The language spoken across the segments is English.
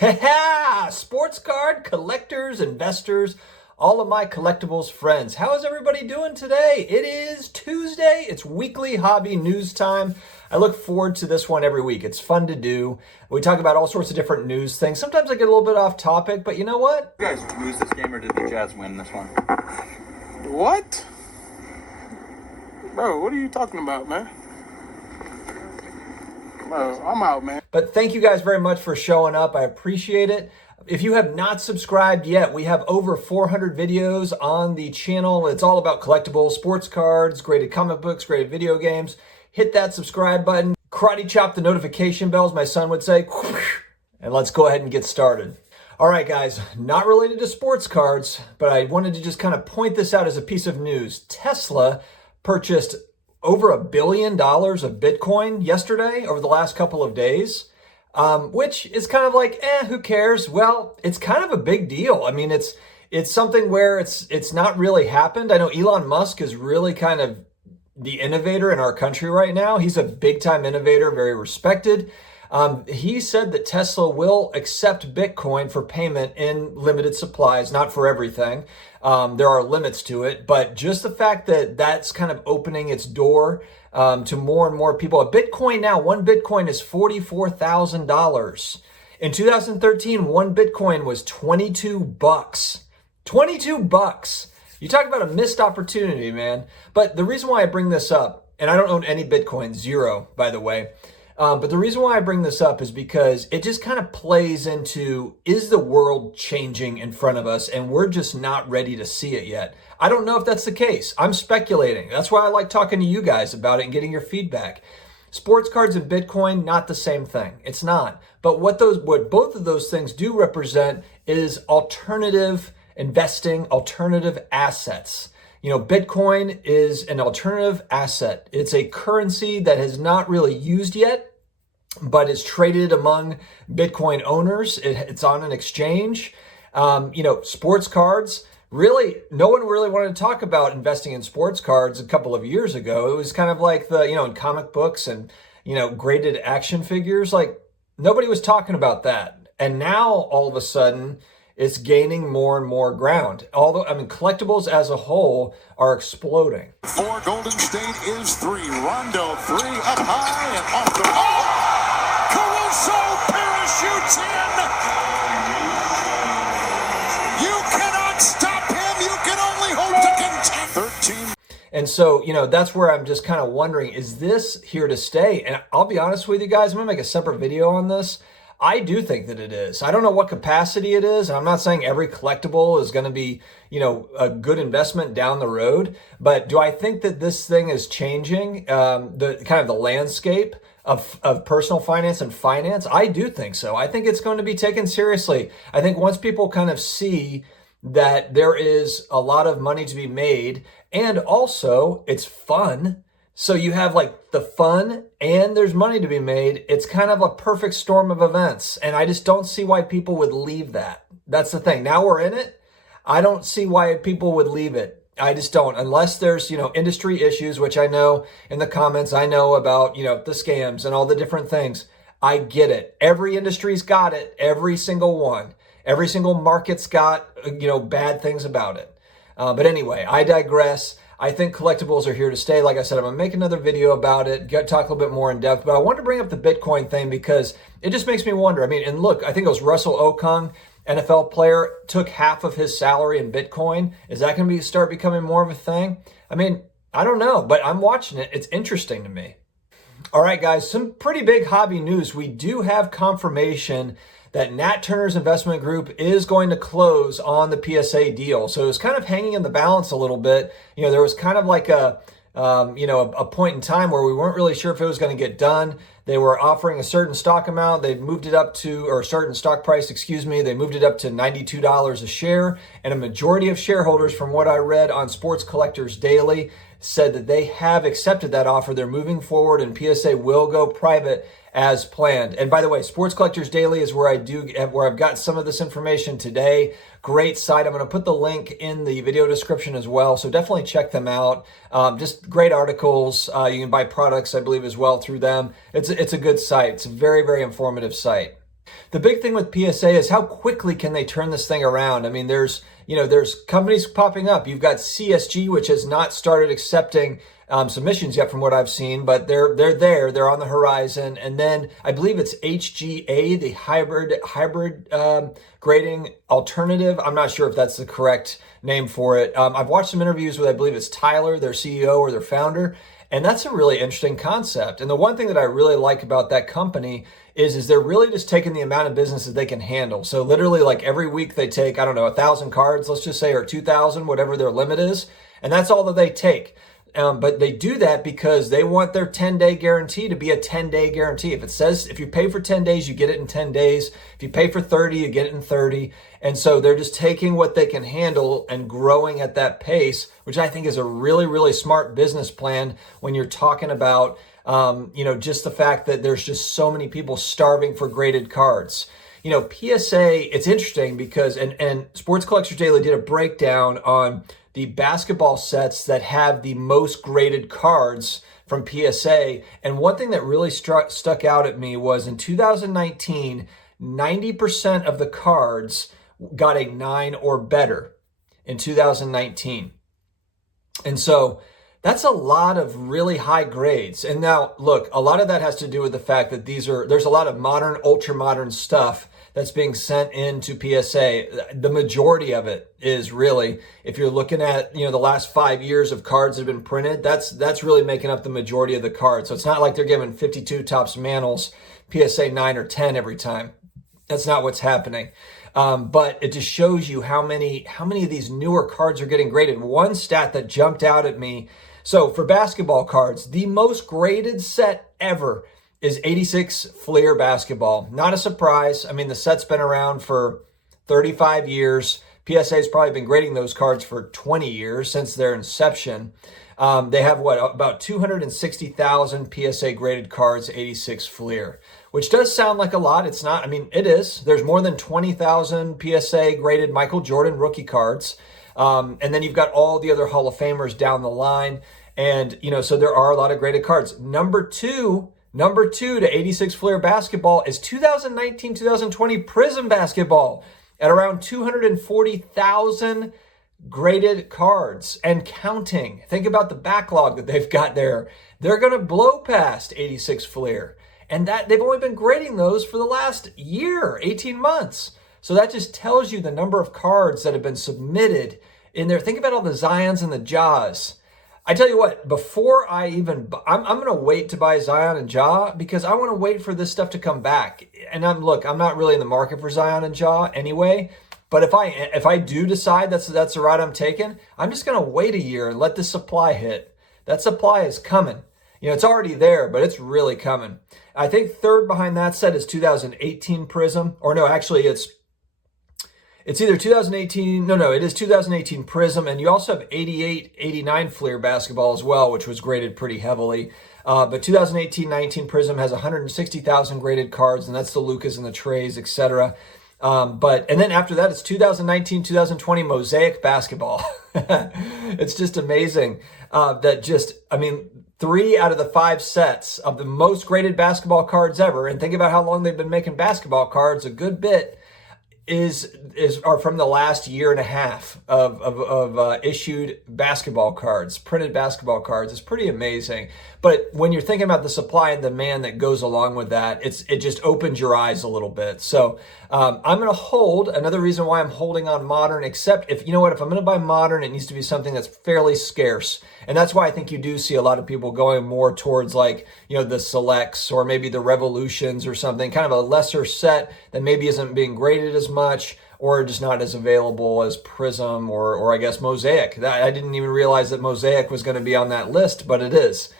Yeah, sports card collectors, investors, all of my collectibles friends. How is everybody doing today? It is Tuesday. It's weekly hobby news time. I look forward to this one every week. It's fun to do. We talk about all sorts of different news things. Sometimes I get a little bit off topic, but you know what? You guys lose this game or did the Jazz win this one? What? Bro, what are you talking about, man? Bro, I'm out, man. But thank you guys very much for showing up. I appreciate it. If you have not subscribed yet, we have over 400 videos on the channel. It's all about collectibles, sports cards, graded comic books, graded video games. Hit that subscribe button. Karate chop the notification bells, my son would say. And let's go ahead and get started. All right, guys, not related to sports cards, but I wanted to just kind of point this out as a piece of news. Tesla purchased over $1 billion of Bitcoin yesterday over the last couple of days, which is kind of like, who cares? Well, it's kind of a big deal. I mean, it's something where it's not really happened. I know Elon Musk is really kind of the innovator in our country right now. He's a big time innovator, very respected. He said that Tesla will accept Bitcoin for payment in limited supplies, not for everything. There are limits to it, but just the fact that that's kind of opening its door to more and more people. A Bitcoin now, one Bitcoin is $44,000. In 2013, one Bitcoin was $22. $22. You talk about a missed opportunity, man. But the reason why I bring this up, and I don't own any Bitcoin, zero, by the way. But the reason why I bring this up is because it just kind of plays into, is the world changing in front of us and we're just not ready to see it yet? I don't know if that's the case. I'm speculating. That's why I like talking to you guys about it and getting your feedback. Sports cards and Bitcoin, not the same thing. It's not. But what both of those things do represent is alternative investing, alternative assets. You know, Bitcoin is an alternative asset. It's a currency that has not really used yet, but is traded among Bitcoin owners. It's on an exchange. Sports cards, really, no one really wanted to talk about investing in sports cards a couple of years ago. It was kind of like in comic books and, graded action figures, like nobody was talking about that. And now all of a sudden, it's gaining more and more ground. Although, collectibles as a whole are exploding. 4, Golden State is 3. Rondo 3, up high and off the... Oh! Caruso parachutes in! You cannot stop him! You can only hope to contain... 13... And so, that's where I'm just kind of wondering, is this here to stay? And I'll be honest with you guys, I'm going to make a separate video on this. I do think that it is. I don't know what capacity it is, and I'm not saying every collectible is going to be, a good investment down the road. But do I think that this thing is changing the landscape of personal finance and finance? I do think so. I think it's going to be taken seriously. I think once people kind of see that there is a lot of money to be made, and also it's fun. So you have the fun and there's money to be made. It's kind of a perfect storm of events. And I just don't see why people would leave that. That's the thing. Now we're in it. I don't see why people would leave it. I just don't. Unless there's, industry issues, which I know in the comments, I know about, the scams and all the different things. I get it. Every industry's got it. Every single one. Every single market's got, bad things about it. But anyway, I digress. I think collectibles are here to stay. Like I said, I'm going to make another video about it, talk a little bit more in depth. But I wanted to bring up the Bitcoin thing because it just makes me wonder. And look, I think it was Russell Okung, NFL player, took half of his salary in Bitcoin. Is that going to start becoming more of a thing? I don't know, but I'm watching it. It's interesting to me. All right, guys, some pretty big hobby news. We do have confirmation that Nat Turner's investment group is going to close on the PSA deal. So it was kind of hanging in the balance a little bit. There was kind of like a point in time where we weren't really sure if it was going to get done. They were offering a certain stock amount. They moved it up to, or a certain stock price, they moved it up to $92 a share. And a majority of shareholders, from what I read on Sports Collectors Daily, said that they have accepted that offer. They're moving forward and PSA will go private as planned. And by the way, Sports Collectors Daily is where I've got some of this information today. Great site. I'm going to put the link in the video description as well. So definitely check them out. Just great articles. You can buy products, I believe, as well through them. It's a good site. It's a very, very informative site. The big thing with PSA is how quickly can they turn this thing around? I mean, there's companies popping up. You've got CSG, which has not started accepting submissions yet from what I've seen, but they're there. They're on the horizon. And then I believe it's HGA, the hybrid grading alternative. I'm not sure if that's the correct name for it. I've watched some interviews with, I believe it's Tyler, their CEO or their founder. And that's a really interesting concept. And the one thing that I really like about that company is they're really just taking the amount of business that they can handle. So literally like every week they take, I don't know, 1,000 cards, let's just say, or 2,000, whatever their limit is. And that's all that they take. But they do that because they want their 10-day guarantee to be a 10-day guarantee. If it says, if you pay for 10 days, you get it in 10 days. If you pay for 30, you get it in 30. And so they're just taking what they can handle and growing at that pace, which I think is a really, really smart business plan when you're talking about, just the fact that there's just so many people starving for graded cards. PSA, it's interesting because, and Sports Collectors Daily did a breakdown on the basketball sets that have the most graded cards from PSA. And one thing that really stuck out at me was in 2019, 90% of the cards got a 9 or better in 2019. And so that's a lot of really high grades. And now, look, a lot of that has to do with the fact that there's a lot of modern, ultra modern stuff that's being sent into PSA. The majority of it is really, if you're looking at, the last 5 years of cards that have been printed, that's really making up the majority of the cards. So it's not like they're giving 52 Topps Manels PSA 9 or 10 every time. That's not what's happening. But it just shows you how many of these newer cards are getting graded. One stat that jumped out at me. So for basketball cards, the most graded set ever is 86 Fleer basketball. Not a surprise. I mean, the set's been around for 35 years. PSA's probably been grading those cards for 20 years since their inception. They have about 260,000 PSA graded cards, 86 Fleer, which does sound like a lot. It's not. I mean, it is. There's more than 20,000 PSA graded Michael Jordan rookie cards. And then you've got all the other Hall of Famers down the line. And, so there are a lot of graded cards. Number two to 86 Fleer basketball is 2019-2020 Prism basketball at around 240,000 graded cards and counting. Think about the backlog that they've got there. They're going to blow past 86 Fleer. And that they've only been grading those for the last year, 18 months. So that just tells you the number of cards that have been submitted in there. Think about all the Zions and the Jaws. I tell you what, before I'm going to wait to buy Zion and Ja because I want to wait for this stuff to come back. And I'm not really in the market for Zion and Ja anyway. But if I do decide that's the route I'm taking, I'm just going to wait a year and let the supply hit. That supply is coming. It's already there, but it's really coming. I think third behind that set is 2018 Prism. Or no, actually it's either 2018. No, it is 2018 Prism. And you also have 88, 89 Fleer basketball as well, which was graded pretty heavily. But 2018-19 Prism has 160,000 graded cards, and that's the Lucas and the Trays, etc. And then after that, it's 2019-2020 Mosaic basketball. It's just amazing that 3 out of the 5 sets of the most graded basketball cards ever, and think about how long they've been making basketball cards, a good bit are from the last year and a half of issued basketball cards, printed basketball cards. It's pretty amazing. But when you're thinking about the supply and demand that goes along with that, it just opens your eyes a little bit. So I'm going to hold. Another reason why I'm holding on modern, except if I'm going to buy modern, it needs to be something that's fairly scarce. And that's why I think you do see a lot of people going more towards the selects or maybe the revolutions or something, kind of a lesser set that maybe isn't being graded as much or just not as available as Prism or I guess Mosaic. I didn't even realize that Mosaic was going to be on that list, but it is.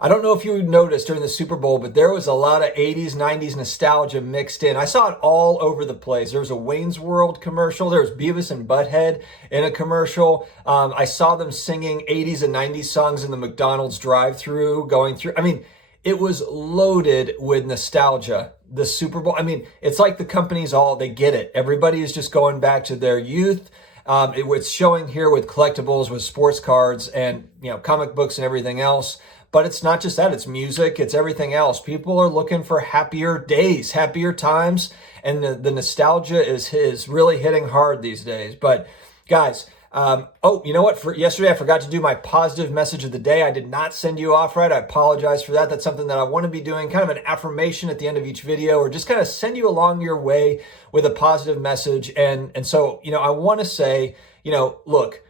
I don't know if you noticed during the Super Bowl, but there was a lot of 80s, 90s nostalgia mixed in. I saw it all over the place. There was a Wayne's World commercial. There was Beavis and Butthead in a commercial. I saw them singing 80s and 90s songs in the McDonald's drive-thru going through. I mean, it was loaded with nostalgia. The Super Bowl, it's like the companies they get it. Everybody is just going back to their youth. It's showing here with collectibles, with sports cards and, comic books and everything else. But it's not just that, it's music, it's everything else. People are looking for happier days, happier times, and the nostalgia is really hitting hard these days. But guys, oh, you know what? Yesterday, I forgot to do my positive message of the day. I did not send you off right. I apologize for that. That's something that I want to be doing, kind of an affirmation at the end of each video, or just kind of send you along your way with a positive message. And so, I want to say, look,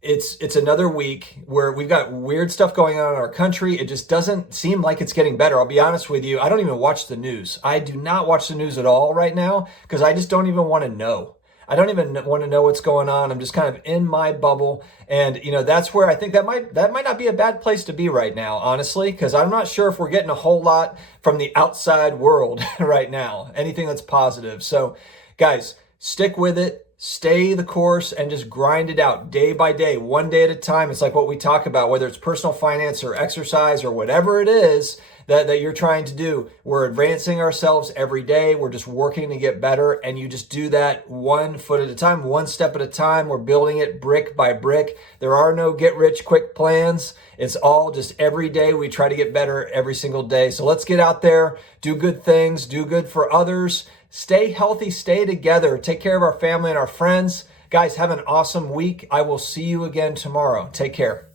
it's another week where we've got weird stuff going on in our country. It just doesn't seem like it's getting better. I'll be honest with you. I don't even watch the news. I do not watch the news at all right now because I just don't even want to know. I don't even want to know what's going on. I'm just kind of in my bubble. And, that's where I think that might not be a bad place to be right now, honestly, because I'm not sure if we're getting a whole lot from the outside world right now, anything that's positive. So, guys, stick with it. Stay the course and just grind it out day by day, one day at a time. It's like what we talk about, whether it's personal finance or exercise or whatever it is that you're trying to do. We're advancing ourselves every day. We're just working to get better. And you just do that 1 foot at a time, 1 step at a time. We're building it brick by brick. There are no get rich quick plans. It's all just every day we try to get better every single day. So let's get out there, do good things, do good for others. Stay healthy, stay together, take care of our family and our friends. Guys, have an awesome week. I will see you again tomorrow. Take care.